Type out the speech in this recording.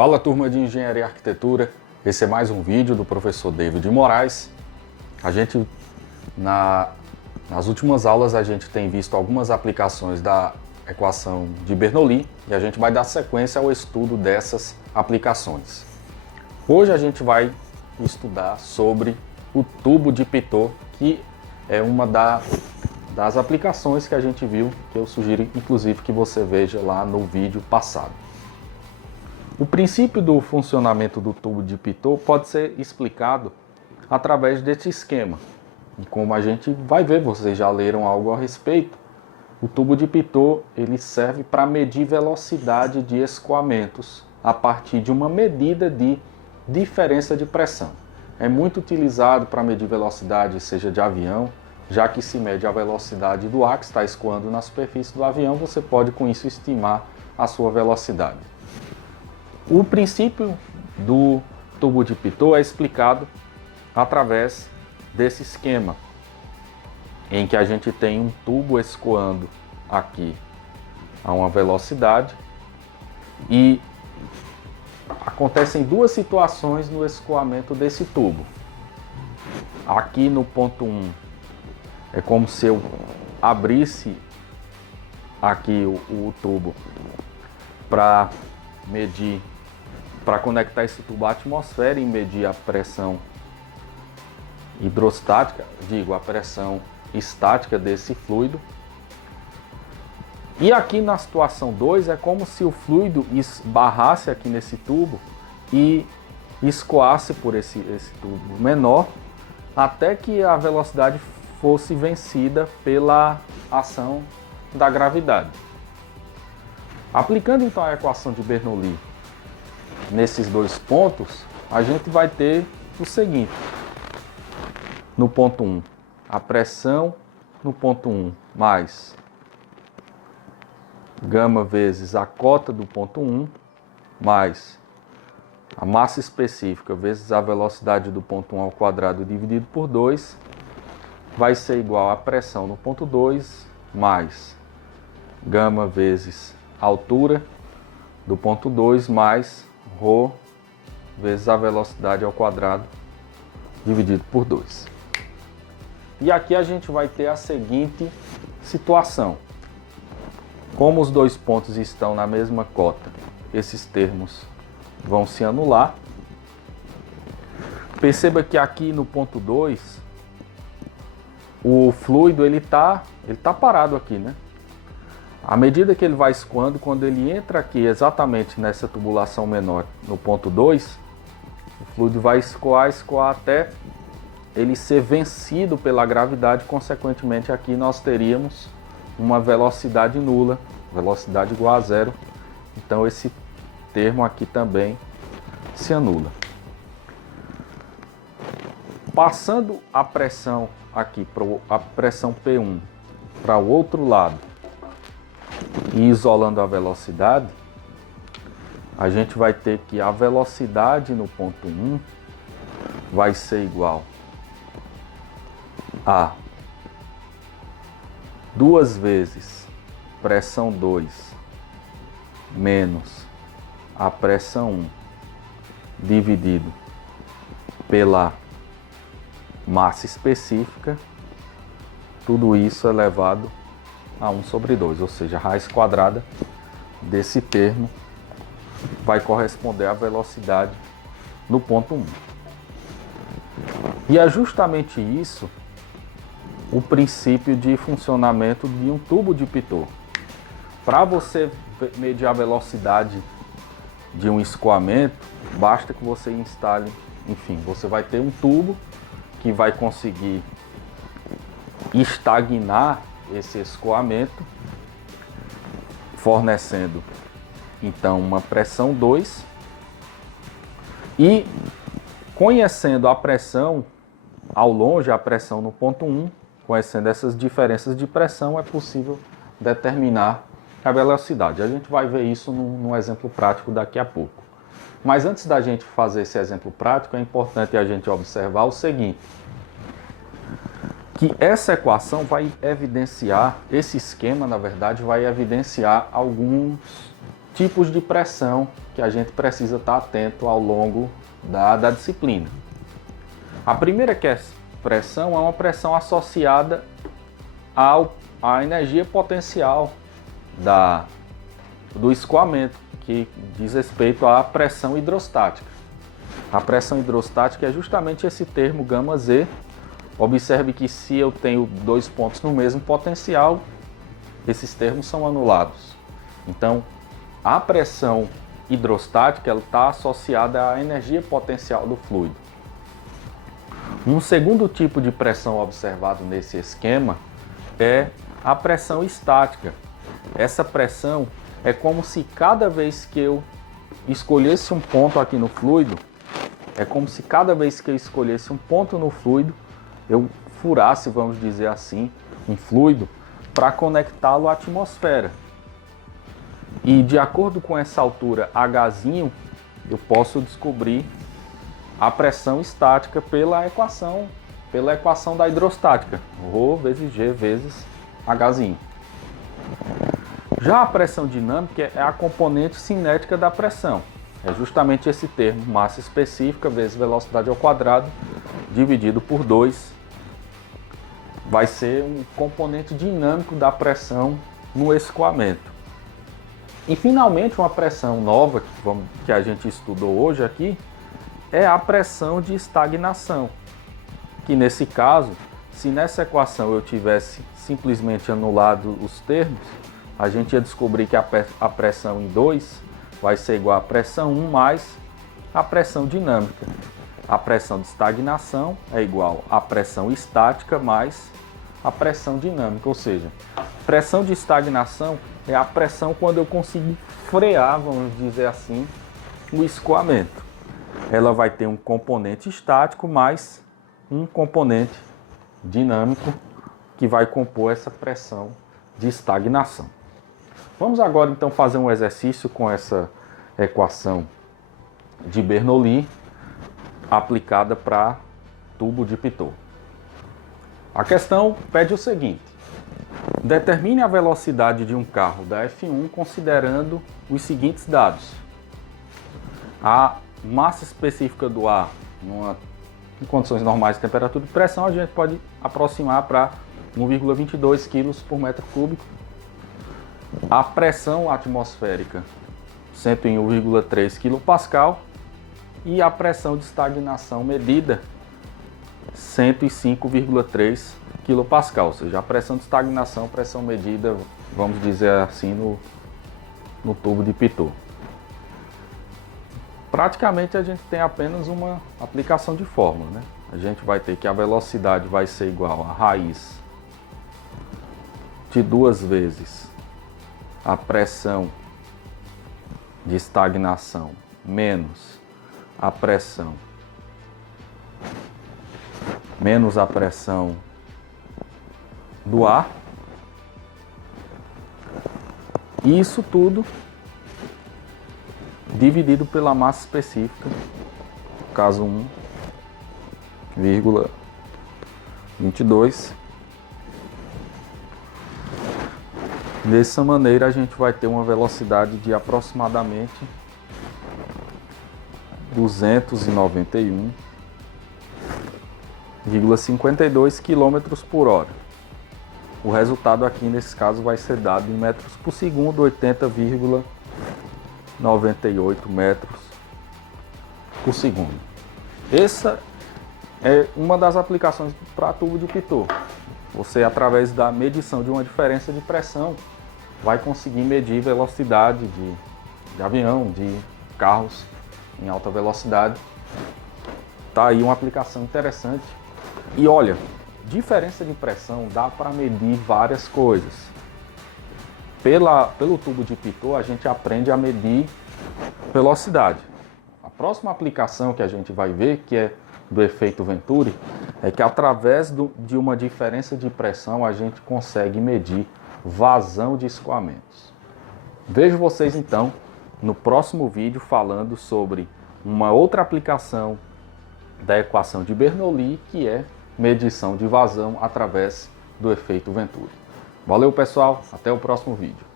Fala, turma de Engenharia e Arquitetura, esse é mais um vídeo do professor David Moraes. Nas últimas aulas a gente tem visto algumas aplicações da equação de Bernoulli e a gente vai dar sequência ao estudo dessas aplicações. Hoje a gente vai estudar sobre o tubo de Pitot, que é uma das aplicações que a gente viu, que eu sugiro inclusive que você veja lá no vídeo passado. O princípio do funcionamento do tubo de Pitot pode ser explicado através desse esquema. E como a gente vai ver, vocês já leram algo a respeito, o tubo de Pitot ele serve para medir velocidade de escoamentos a partir de uma medida de diferença de pressão. É muito utilizado para medir velocidade, seja de avião, já que se mede a velocidade do ar que está escoando na superfície do avião, você pode com isso estimar a sua velocidade. O princípio do tubo de Pitot é explicado através desse esquema, em que a gente tem um tubo escoando aqui a uma velocidade e acontecem duas situações no escoamento desse tubo. Aqui no ponto 1 é como se eu abrisse aqui o tubo para medir, para conectar esse tubo à atmosfera e medir a pressão hidrostática, a pressão estática desse fluido. E aqui na situação 2 é como se o fluido esbarrasse aqui nesse tubo e escoasse por esse tubo menor até que a velocidade fosse vencida pela ação da gravidade. Aplicando então a equação de Bernoulli nesses dois pontos, a gente vai ter o seguinte: no ponto 1, a pressão no ponto 1 mais gama vezes a cota do ponto 1 mais a massa específica vezes a velocidade do ponto 1 ao quadrado dividido por 2 vai ser igual a pressão no ponto 2 mais gama vezes a altura do ponto 2 mais ρ vezes a velocidade ao quadrado dividido por 2. E aqui a gente vai ter a seguinte situação. Como os dois pontos estão na mesma cota, esses termos vão se anular. Perceba que aqui no ponto 2, o fluido ele tá parado aqui, né? À medida que ele vai escoando, quando ele entra aqui exatamente nessa tubulação menor no ponto 2, o fluido vai escoar até ele ser vencido pela gravidade. Consequentemente, aqui nós teríamos uma velocidade nula, velocidade igual a zero. Então esse termo aqui também se anula. Passando a pressão aqui, a pressão P1 para o outro lado e isolando a velocidade, a gente vai ter que a velocidade no ponto 1 vai ser igual a 2 vezes pressão 2 menos a pressão 1 dividido pela massa específica, tudo isso elevado a 1 sobre 2, ou seja, a raiz quadrada desse termo vai corresponder à velocidade no ponto 1. E é justamente isso o princípio de funcionamento de um tubo de Pitot. Para você medir a velocidade de um escoamento, basta que você instale, enfim, você vai ter um tubo que vai conseguir estagnar esse escoamento, fornecendo então uma pressão 2, e conhecendo a pressão ao longe, a pressão no ponto 1, conhecendo essas diferenças de pressão, é possível determinar a velocidade. A gente vai ver isso num exemplo prático daqui a pouco. Mas antes da gente fazer esse exemplo prático, é importante a gente observar o seguinte: que essa equação vai evidenciar, esse esquema na verdade vai evidenciar alguns tipos de pressão que a gente precisa estar atento ao longo da disciplina. A primeira pressão é uma pressão associada à energia potencial do escoamento, que diz respeito à pressão hidrostática. A pressão hidrostática é justamente esse termo γZ. Observe que se eu tenho dois pontos no mesmo potencial, esses termos são anulados. Então, a pressão hidrostática está associada à energia potencial do fluido. Um segundo tipo de pressão observado nesse esquema é a pressão estática. Essa pressão é como se cada vez que eu escolhesse um ponto aqui no fluido, eu furasse, vamos dizer assim, um fluido para conectá-lo à atmosfera. E de acordo com essa altura Hzinho, eu posso descobrir a pressão estática pela equação da hidrostática, Rho vezes G vezes Hzinho. Já a pressão dinâmica é a componente cinética da pressão. É justamente esse termo, massa específica vezes velocidade ao quadrado, dividido por 2. Vai ser um componente dinâmico da pressão no escoamento. E finalmente uma pressão nova que a gente estudou hoje aqui é a pressão de estagnação. Que nesse caso, se nessa equação eu tivesse simplesmente anulado os termos, a gente ia descobrir que a pressão em 2 vai ser igual à pressão 1 mais a pressão dinâmica. A pressão de estagnação é igual à pressão estática mais a pressão dinâmica, ou seja, pressão de estagnação é a pressão quando eu consigo frear, vamos dizer assim, o escoamento. Ela vai ter um componente estático mais um componente dinâmico que vai compor essa pressão de estagnação. Vamos agora então fazer um exercício com essa equação de Bernoulli aplicada para tubo de Pitot. A questão pede o seguinte: determine a velocidade de um carro da F1 considerando os seguintes dados. A massa específica do ar em condições normais de temperatura e pressão a gente pode aproximar para 1,22 kg por metro cúbico. A pressão atmosférica 101,3 kPa e a pressão de estagnação medida 105,3 kPa, ou seja, a pressão de estagnação, pressão medida, vamos dizer assim, no tubo de Pitot. Praticamente a gente tem apenas uma aplicação de fórmula, né? A gente vai ter que a velocidade vai ser igual a raiz de 2 vezes a pressão de estagnação menos a pressão do ar. E isso tudo dividido pela massa específica, no caso 1,22. Dessa maneira a gente vai ter uma velocidade de aproximadamente 291,52 km por hora. O resultado aqui nesse caso vai ser dado em metros por segundo, 80,98 metros por segundo. Essa é uma das aplicações para tubo de Pitot. Você, através da medição de uma diferença de pressão, vai conseguir medir velocidade de avião, de carros em alta velocidade. Tá aí uma aplicação interessante. E olha, diferença de pressão dá para medir várias coisas. Pelo tubo de Pitot a gente aprende a medir velocidade. A próxima aplicação que a gente vai ver, que é do efeito Venturi, é que através de uma diferença de pressão a gente consegue medir vazão de escoamentos. Vejo vocês então no próximo vídeo falando sobre uma outra aplicação da equação de Bernoulli, que é medição de vazão através do efeito Venturi. Valeu, pessoal, até o próximo vídeo.